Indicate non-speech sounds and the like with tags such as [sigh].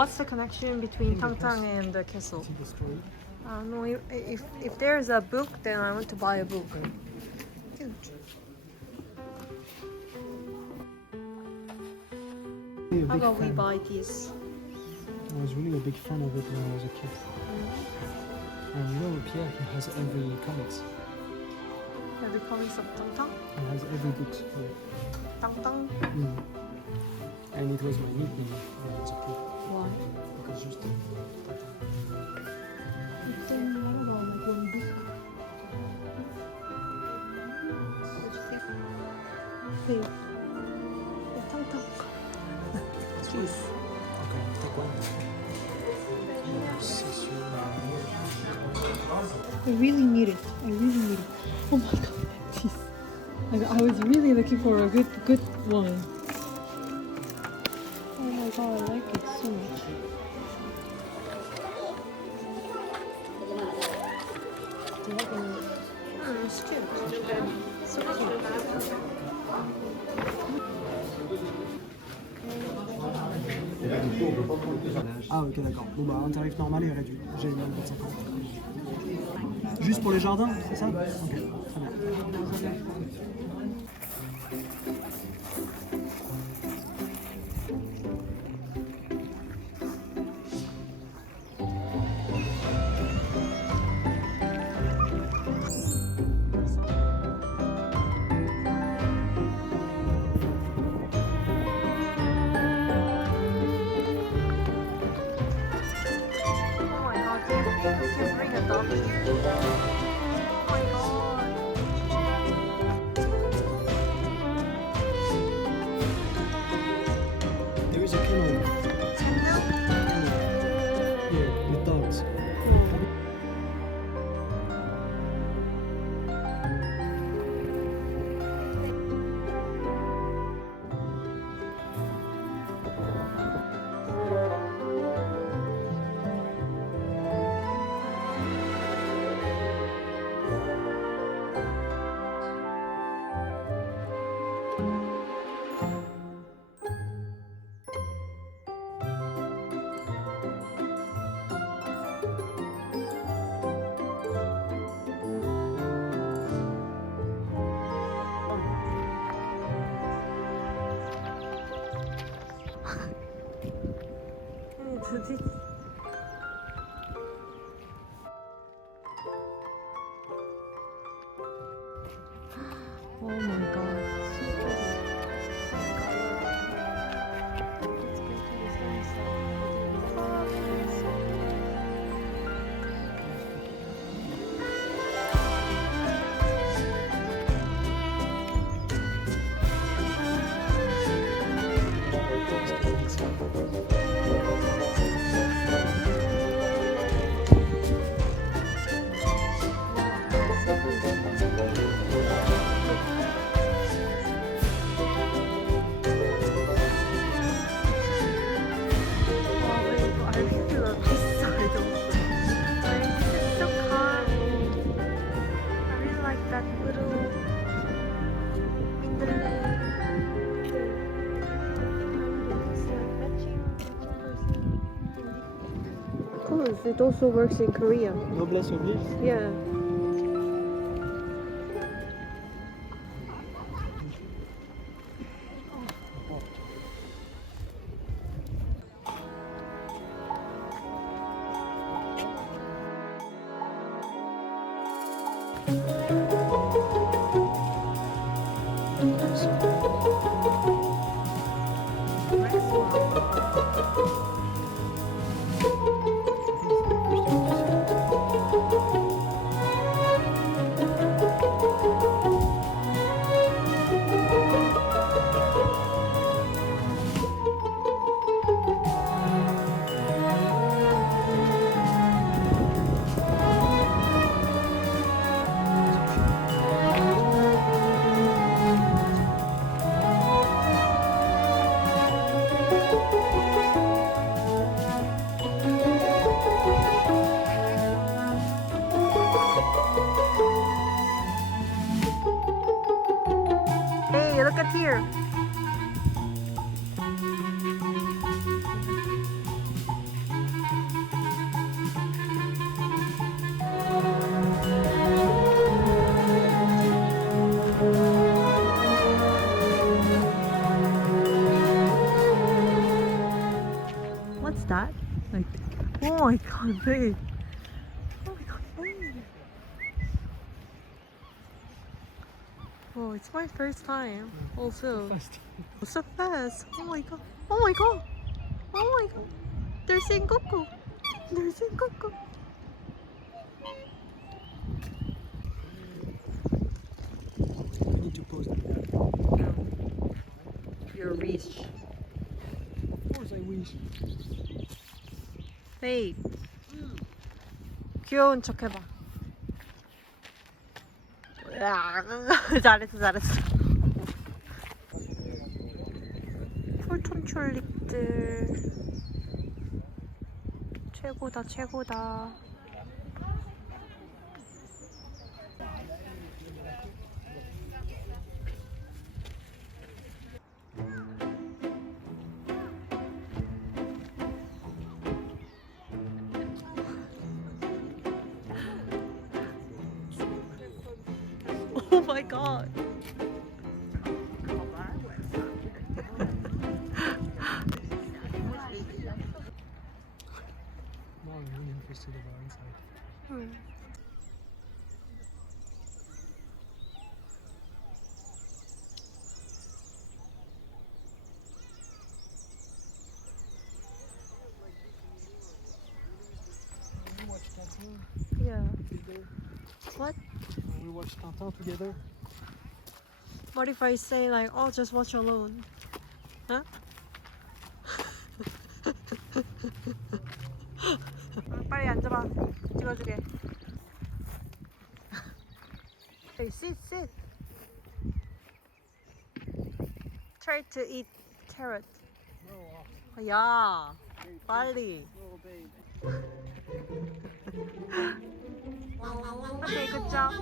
What's the connection between Tangtang and the castle? See the story? Uh, no, if, if if there's a book, then I want to buy a book. Really How about we buy this? I was really a big fan of it when I was a kid. And you know Pierre, he has every comics. Yeah, the comics of Tangtang. He has every book. here. Tangtang. Mm. And it was my nickname when I was a kid. Why? Because just Then what about like one? Hey, yeah, Tangtang. Please. D'accord, c'était quoi I really need it. I really need it. Oh my god, [laughs] this. Like, I was really looking for a good, good one. Oh I like it so much. Ah ok d'accord. Bon bah un tarif normal et réduit. J'ai 25 ans. Juste pour les jardins, c'est ça? 드디. It also works in Korea. Noblesse oblige. Yeah. Maxwell. here. What's that? Like, oh my god, big. Oh, it's my first time. Also, [laughs] so fast. Oh my god. Oh my god. Oh my god. They're saying Coco. They're saying Coco. You need to pause. Of You're rich. course I wish. Babe. 귀여운 척 해봐. 으악. [laughs] 잘했어, 잘했어. 폴톤 튤립들. 최고다, 최고다. God. Now I'm really interested about inside. We Yeah. What? We watched Tintin together. What if I say like, oh, just watch alone? Huh? [laughs] 빨리 앉아봐. 찍어주게. Hey, sit, sit. Try to eat carrot. No, 야, 빨리. oh, babe. [laughs] Okay, good job.